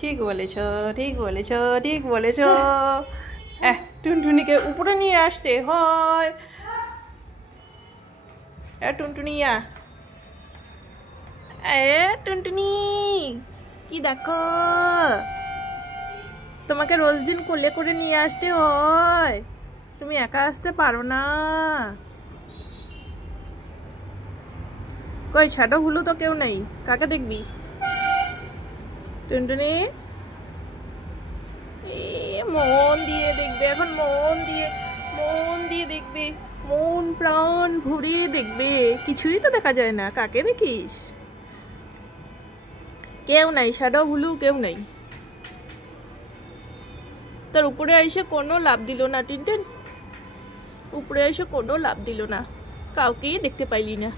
ঠিক বলেছ, ঠিক বলেছ, ঠিক বলেছ। টুনটুনিকে উপরে নিয়ে আসতে হয়। টুনটুনিয়া, টুনটুনি কি দেখো, তোমাকে রোজ দিন কোলে করে নিয়ে আসতে হয়, তুমি একা আসতে পারো না। কই শ্যাডো ভুলু তো কেউ নেই, কাকে দেখবি? টুনটুনি মন দিয়ে দেখবে এখন, মন দিয়ে দেখবে, মন প্রাণ ভরে দেখবে। কিছুই তো দেখা যায় না, কাকে দেখিস? কেউ নাই, শ্যাডো ভুলু কেউ নাই। তার উপরে এসে কোনো লাভ দিল না টিনটেন, উপরে এসে কোনো লাভ দিল না, কাউকেই দেখতে পাইলি না।